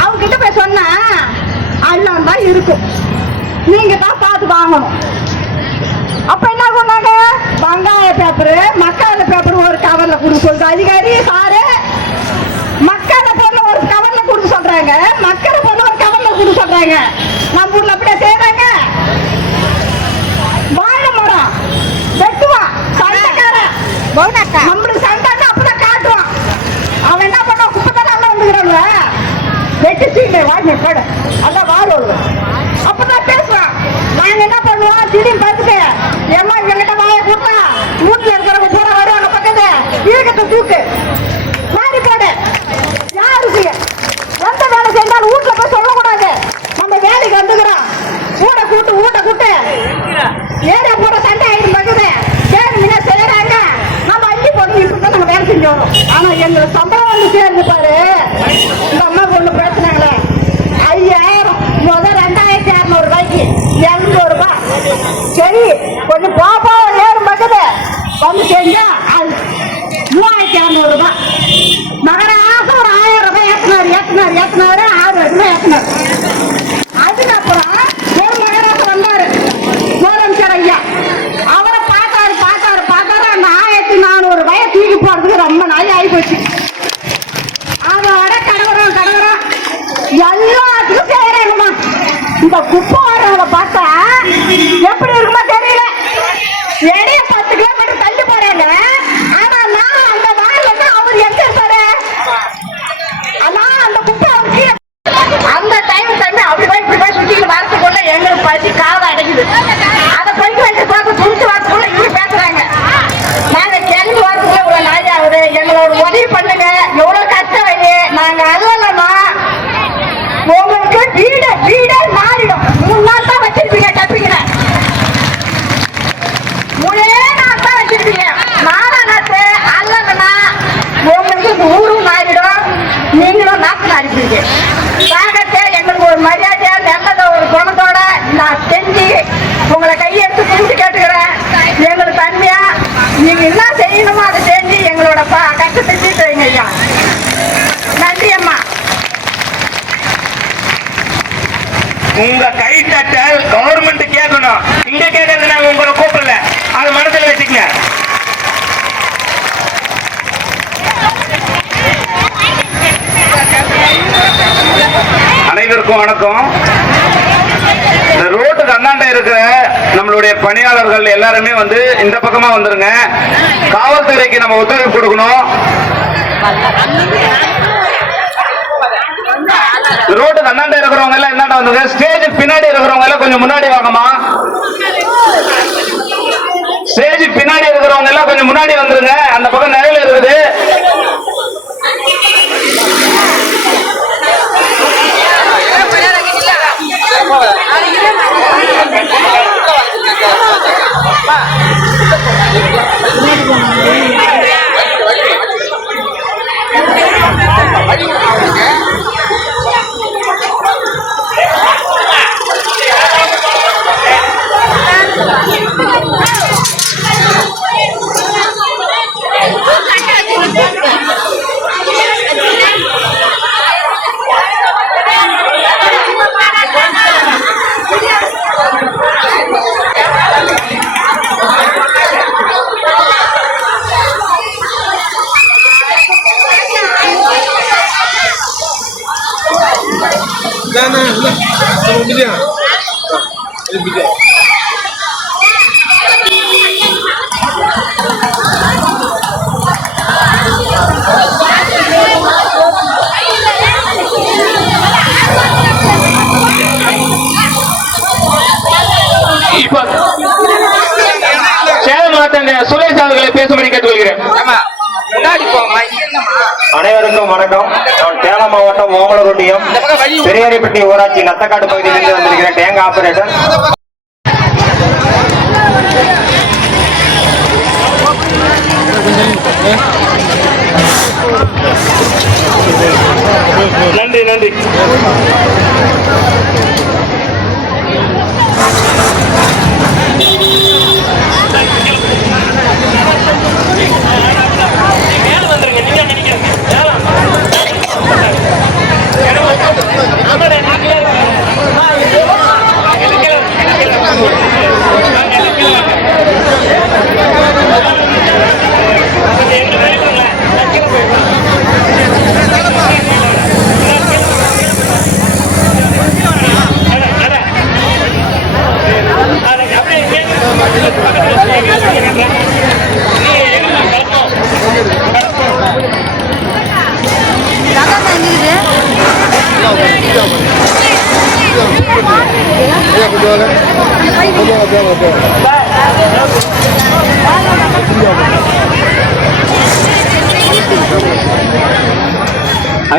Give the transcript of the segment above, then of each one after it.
அவங்க கிட்ட போய் சொன்னா எல்லாம் தான் இருக்கும் நீங்க தான் பார்த்து வாங்கணும் அப்ப என்ன பண்ணாங்க வெங்காய பேப்பர் மக்காத பேப்பர் ஒரு கவர்ல கொடுக்க சொல்லுது அதிகாரி சாரு. மக்காத பொருள் ஒரு கவர்ல கொடுக்க சொல்றாங்க. மக்காத பொருள் ஒரு கவர்ல கொடுக்க சொல்றாங்க. நம்ம ஊர்ல அப்படியே செய்யறாங்க வாழை மரம். வெட்டுவான் சண்டைக்காரன். நம்மளுக்கு சண்டைன்னா அப்பதான் காட்டுவான். அவன் என்ன பண்ணுவான்? குப்பை தராம வந்துக்கிறான்ல வெட்டி சீட்டை வாங்கி போடு அதான் வாழ அப்பதான் பேசுவான். நாங்க என்ன பண்ணுவோம்? திடீர்னு பார்த்துட்டு ஏமா எங்கிட்ட வாய கூட்டா வீட்டுல இருக்கிறவங்க பூரா வருவாங்க பக்கத்து இருக்கத்தை தூக்கு. மாறி போடு. யாருக்கு வந்த வேலை செஞ்சாலும் வீட்டுல போய் சொல்லக்கூடாது. நம்ம வேலைக்கு வந்துக்கிறோம். ஊட கூட்டு ஊட்ட கூட்டு. ஏரியா போட சண்டை ஆயிடும் பக்கத்து சரி முன்ன செய்யறாங்க நம்ம அள்ளி போட்டு இப்படி தான் நாங்க வேலை செஞ்சு வரோம். ஆனா எங்களுக்கு சம்பளம் வந்து சேர்ந்து பாரு. இந்த அம்மா பொண்ணு பேசுனாங்களே. ஐயாயிரம். முதல் ரெண்டாயிரத்தி அறுநூறு ரூபாய்க்கு எண்ணூறு ரூபாய். சரி கொஞ்சம் பாப்பா ஏறும் பக்கத்து வந்து செஞ்சா ¡Nora! உங்க கைத்தட்டல் கவர்மெண்ட் கேட்கணும் இங்க கேட்கறது நாங்க உங்களை கூப்பிடல. அது மனசுல வச்சுக்கங்க. அனைவருக்கும் வணக்கம். இந்த ரோட்டுக்கு அந்தாண்ட இருக்கிற நம்மளுடைய பணியாளர்கள் எல்லாருமே வந்து இந்த பக்கமா வந்துருங்க. காவல்துறைக்கு நம்ம ஒத்துழைப்பு கொடுக்கணும். ரோட்டு அண்ணாண்ட இருக்கிறவங்க எல்லாம் என்னடா வந்தது? ஸ்டேஜ் பின்னாடி இருக்கிறவங்க எல்லாம் கொஞ்சம் முன்னாடி வாங்கம்மா. ஸ்டேஜ் பின்னாடி இருக்கிறவங்க எல்லாம் கொஞ்சம் முன்னாடி வந்துருங்க. அந்த பக்கம் நிழல் இருக்குது. Nah, சுரேஷ் அவர்களை பேசும்படி கேட்டுக்கொள்கிறேன். அனைவருக்கும் வணக்கம். நான் சேலம் மாவட்டம் ஓமலகுண்டியம் பெரியாரிப்பட்டி ஊராட்சி நத்தக்காட்டு பகுதியிலிருந்து வந்திருக்கிறேன். டேங்க் ஆபரேட்டர் நன்றி நன்றி.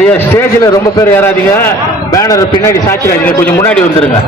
நீங்க ஸ்டேஜில் ரொம்ப பேர் ஏறாதீங்க. பேனர் பின்னாடி சாச்சிடாதீங்க கொஞ்சம் முன்னாடி வந்துருங்க.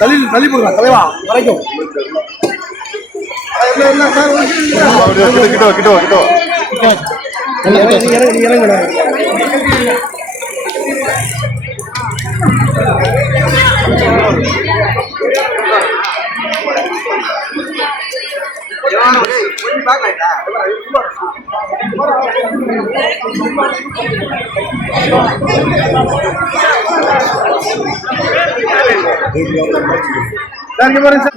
தள்ளி தள்ளி போடுங்க தலைவா வரைக்கும். கிட்ட கிட்ட கிட்ட சார் இங்க பாருங்க சார்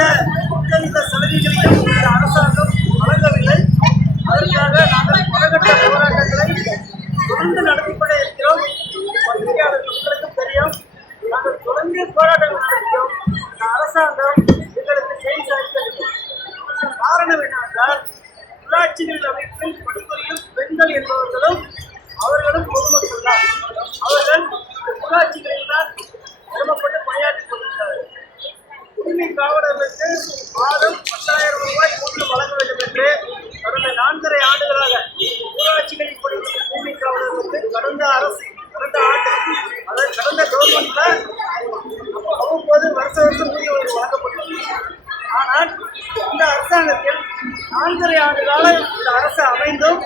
இந்த ஆண்டு காலம் இந்த அரசு அமைந்தும்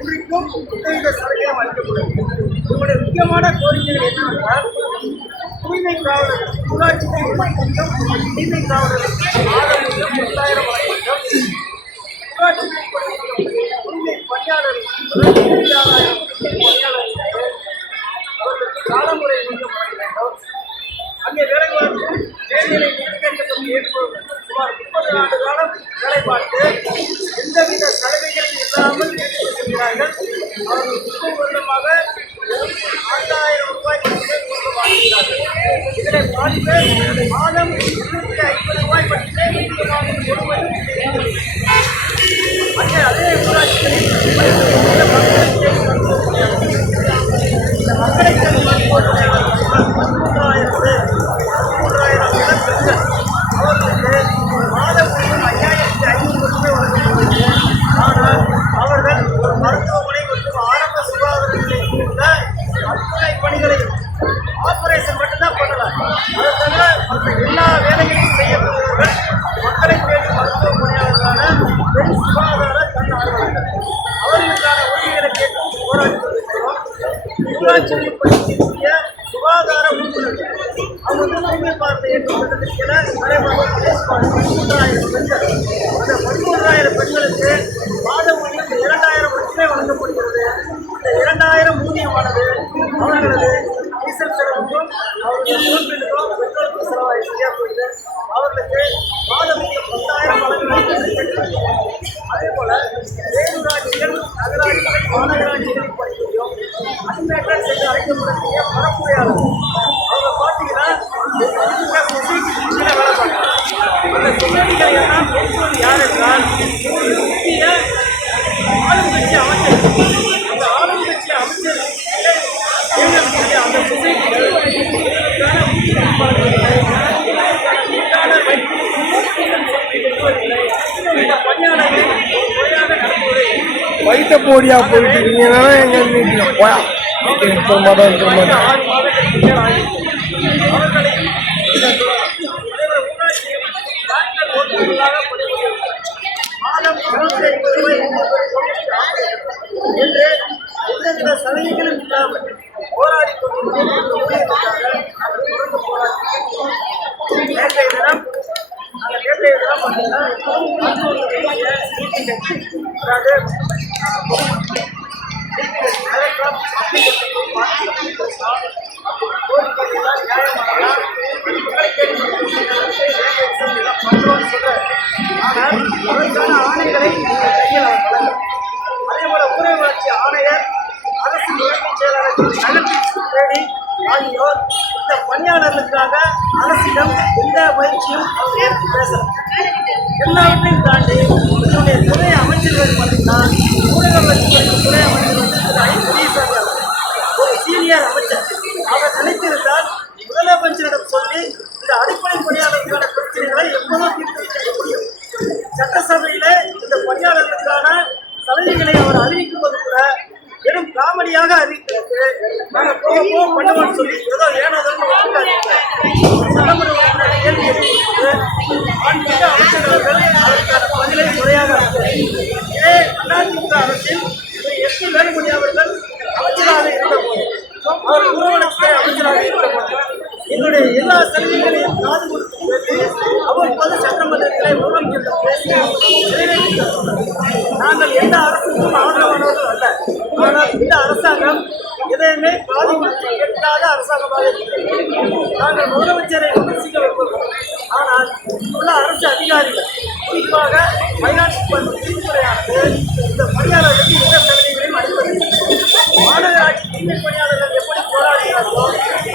இன்றைக்கும் எந்தவித சலுகையும் அளிக்கப்படும் உங்களுடைய முக்கியமான கோரிக்கைகள் என்னவென்றால் தூய்மை காவலர்கள் உள்ளாட்சி நிர்வாகிக்கும் தூய்மை காவலர்களுக்கு மாதம் பத்தாயிரம் வழங்க வேண்டும் உள்ளாட்சி நிர்வாகிக்கும் தூய்மை பணியாளர்களுக்கு பணியாளர்களுக்கு அவர்களுக்கு காலமுறை ஊதியம் வழங்க வேண்டும். அங்கே வேலை வேலைகளை நிர்ணயிக்கப்பட்டு ஏற்படும். சுமார் முப்பது ஆண்டு காலம் வேலை பார்த்து எந்தவித சலுகைகளும் இல்லாமல் இருக்கிறார்கள் அவர்கள் முப்பது வருடமாக ஆறாயிரம் ரூபாய் மட்டுமே கொடுத்து வாழ்கிறார்கள் இதனை பார்த்து மாதம் இருநூற்றி ஐம்பது ரூபாய் மட்டுமே ஊதியமாக கொடுப்பது அதே ஊராட்சிகளில் ஆபரேஷன் மட்டும்தான் பண்ணலாம். அதை மற்ற எல்லா வேலைகளையும் செய்யப்படுபவர்கள் மக்களை தேடி மருத்துவ பணியாளர்களான பெண் சுகாதார கண் ஆர்வலர்கள் அவர்களுக்கான உரிமைகளை கேட்கும் போராடி கொண்டிருக்கிறோம் ஊராட்சிகளில் பணிபுரியக்கூடிய சுகாதார உறுப்பினர்கள் அவங்க வந்து தூய்மை பார்த்து ஏற்பட்டதற்கென நடைமுறை பதிமூன்றாயிரம் பெண்கள். அந்த பதிமூன்றாயிரம் பெண்களுக்கு பரப்புரையாளர் அவங்க பார்த்தீங்கன்னா வேலை அந்த சொசைட்டிகளை எல்லாம் பேசுவது யார் என்றால் ஒரு முக்கிய அமைச்சர் அந்த அமைச்சர் அந்த சொசைட்டிகள் வயிற்ற போடியா போயிட்டு இருக்கீங்கன்னா எங்க வீட்டுல போயா இருக்கிற மாட்டோம் இருக்கிற மாட்டோம் ஆறு மாதங்களுக்கு மேல் ஆகிவிட்டது. அவர்களையும் இந்த தலைவர் ஊராட்சியில் டாக்டர் ஓட்டுநர்களாக பணிபுரிகிறார். மாதம் இருநூத்தி ஐம்பது ரூபாய் என்று எந்தவித சலுகைகளும் இல்லாமல் போராடி கொண்டிருக்கும் இந்த ஊழியர்களுக்காக நாங்கள் தொடர்ந்து போராடி நேற்றைய தினம் நாங்கள் நேற்றைய தினம் பார்த்தீங்கன்னா மருத்துவர்களுடைய மீட்டிங் அதாவது ஆணைகளை அதே போல ஊரகராட்சி ஆணையர் அரசு செயலாளர் தேடி ஆகியோர் இந்த பணியாளர்களுக்காக அரசிடம் எந்த பயிற்சியும் அவர் ஏற்று பேசல எல்லாவற்றையும் தாண்டி இதனுடைய துறை அமைச்சர்கள் பார்த்தீங்கன்னா ஊரக வளர்ச்சி அரசாங்கமாக நாங்கள் முதலமைச்சரை விமர்சிக்க வைப்போம். ஆனால் இங்குள்ள அரசு அதிகாரிகள் குறிப்பாக மயிலாட்சி நீதித்துறையானது இந்த பணியாளர்களுக்கு எந்த சலுகைகளையும் அளிப்பதில்லை. மாநகராட்சி தூய்மை பணியாளர்கள் எப்படி போராடுகிறார்களோ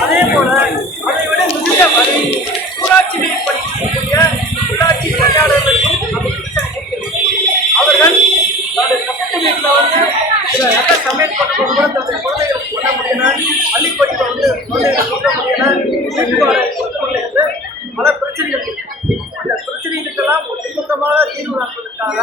அதே போல அதை விட மிகுந்த வரி நீர் பணிபுரியக்கூடிய உள்ளாட்சி பணியாளர்களுக்கும் அவர்கள் தனது பக்கத்து வீட்டில் வந்து சில நல்ல சமையல் பண்ணுறது கூட தன்னுடைய குழந்தைகளுக்கு பண்ண பள்ளிப்படிப்பை வந்து குழந்தைகளுக்கு கொடுக்க முடியல பல பிரச்சனைகள் இருக்கு. அந்த பிரச்சனைகளுக்கெல்லாம் ஒட்டுமொத்தமாக தீர்வு காண்பதற்காக